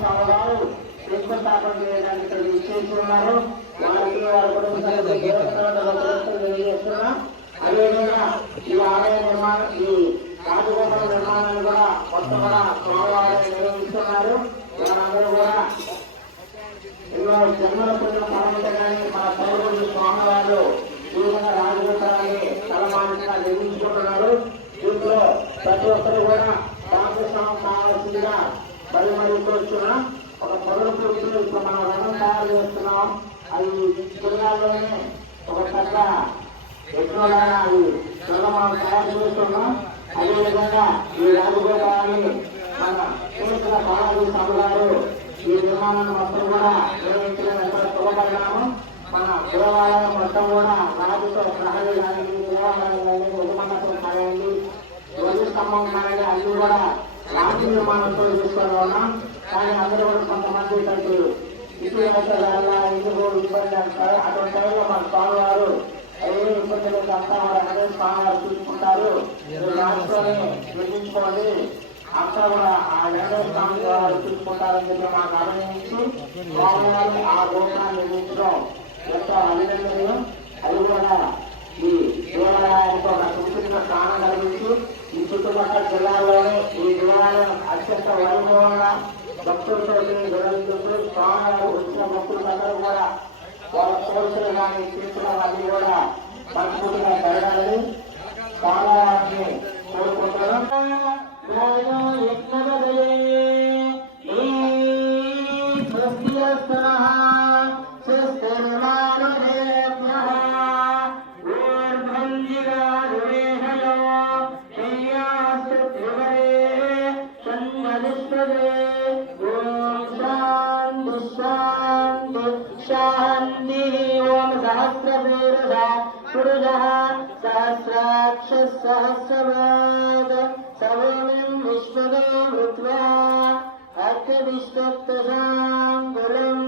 స్వామి గారు శంకుస్థాపన చేయడానికి ఇక్కడ వారికి వారి కుటుంబ తెలియజేస్తున్నాం. అదేవిధంగా ఈ ఆలయ నిర్మాణం ఈ రాజగోపురం నిర్మాణాన్ని కూడా కూడా స్వామివారు నిర్వహిస్తున్నారు. వారందరూ జిల్లాలోనే ఒక పెద్ద ఎక్కువగా అది మనం తయారు చేస్తున్నాం. అదేవిధంగా ఈ రాజగోపాలని మన చేసిన బాలాజీ స్వామి గారు ఈ నిర్మాణాన్ని మొత్తం కూడా నిర్వహించడం ఎంత శుభపరిణామం. మన దేవాలయం మొత్తం కూడా రాజుతో ప్రహరీ కానీ దేవాలయం కానీ ఉపమన్నతం కానివ్వండి ధ్వజ స్తంభం కానీ అన్ని కూడా రాజు నిర్మాణంతో తీసుకొని ఉన్నాం. కానీ అందరూ కూడా కొంతమంది ఇక్కడికి ఇటువంటి వల్ల ఇబ్బంది అంటారు. అటువంటి టైంలో మన స్వామివారు ఏ ఇబ్బందులు అంతా కూడా అదే స్వామివారు చూసుకుంటారు. రాష్ట్రాన్ని విధించుకోండి అంతా కూడా ఆ స్వామి వారు చూసుకుంటారని చెప్పి మాకు స్వామివారు ఆ గోపురాన్ని నిర్మించడం ఎంతో అభినందనీయం. అది కూడా ఈ దేవాలయానికి ఒక సుస్థిర కలిగించి ఈ చుట్టుపక్కల జిల్లాలోనే ఈ దేవాలయం అత్యంత వైభవంగా భక్తులతో స్వామివారు వచ్చిన భక్తులందరూ కూడా కానీ తీర్చడం అన్ని కూడా మనస్ఫూర్తిగా జరగాలని చాలా కోరుకుంటున్నాను. నంది ఓం సహస్రవీర పురుష సహస్రాక్ష సహస్రవాద సర్వం విశ్వదో భూత్వా అర్కవిష్టం కులం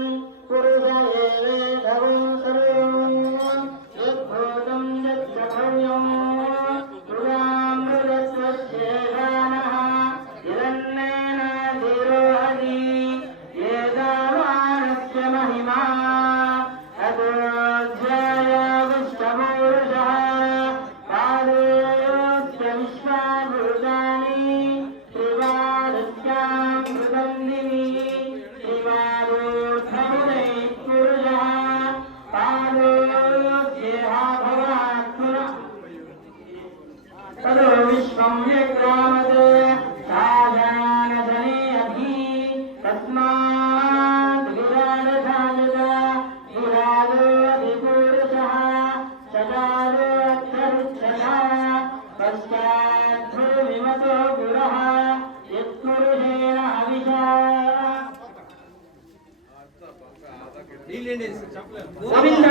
గోవింద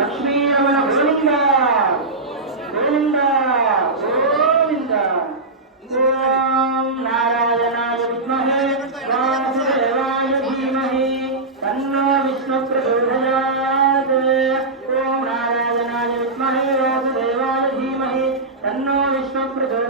లక్ష్మీరమణ గోవింద గోవింద గోవింద. ఓం నారాయణాయ విద్మహే వాసుదేవాయ ధీమహి తన్నో విష్ణు ప్రచోదయాత్ ఓం నారాయణాయ విద్మహే వాసుదేవాయ ధీమహి తన్నో విష్ణు ప్రచోదయాత్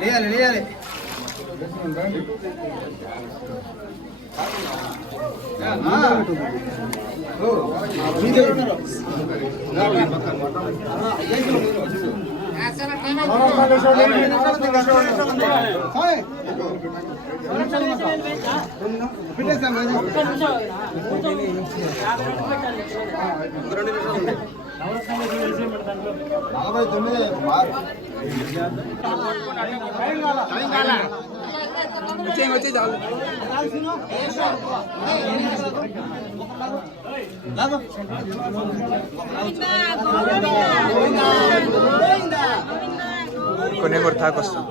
లేయాలి లేయాలి నలభై తొమ్మిది వచ్చే చాలు నేను కూడా తాకొస్తాను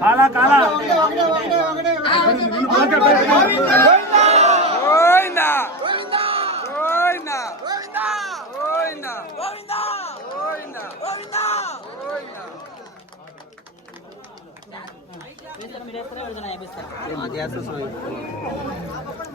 కాలా కాలా. మీరు ఎక్కడ వెళ్తున్నాయి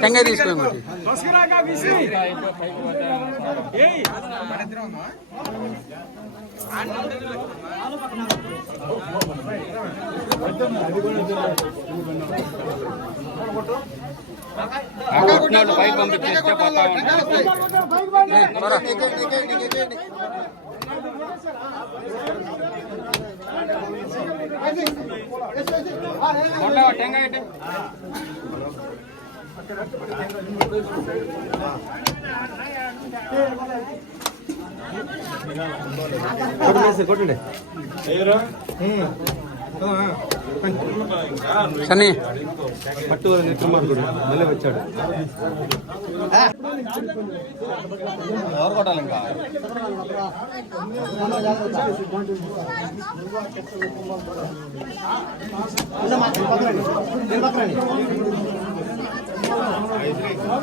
టెంకాయ తీసుకో ఇంకోటి పైకి పంపించేస్తే పోతా టెంకాయ సన్నీ. పట్టు విక్రమార్కుడు మళ్ళీ వచ్చాడు ఎవరు కొట్టాలి ఇంకా. పక్కన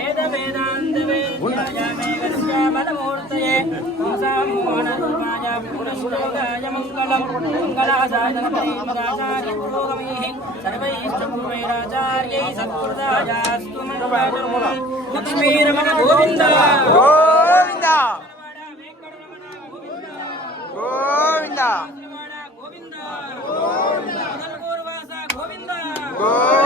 వేద వేదాంత వేద్యాయ మేఘశ్యామలమూర్తయే పుంసామోహనరూపాయ పునశ్లోకాయ మంగళం మంగళాసాయ గణపతిపదాచార్య పురోగమైః సర్వైశ్చపూర్వైరాచార్యై సత్కృతాయాస్తు మంగళం లక్ష్మీరమణ గోవింద గోవిందా గోవింద గోవిందా గోవింద గోవిందా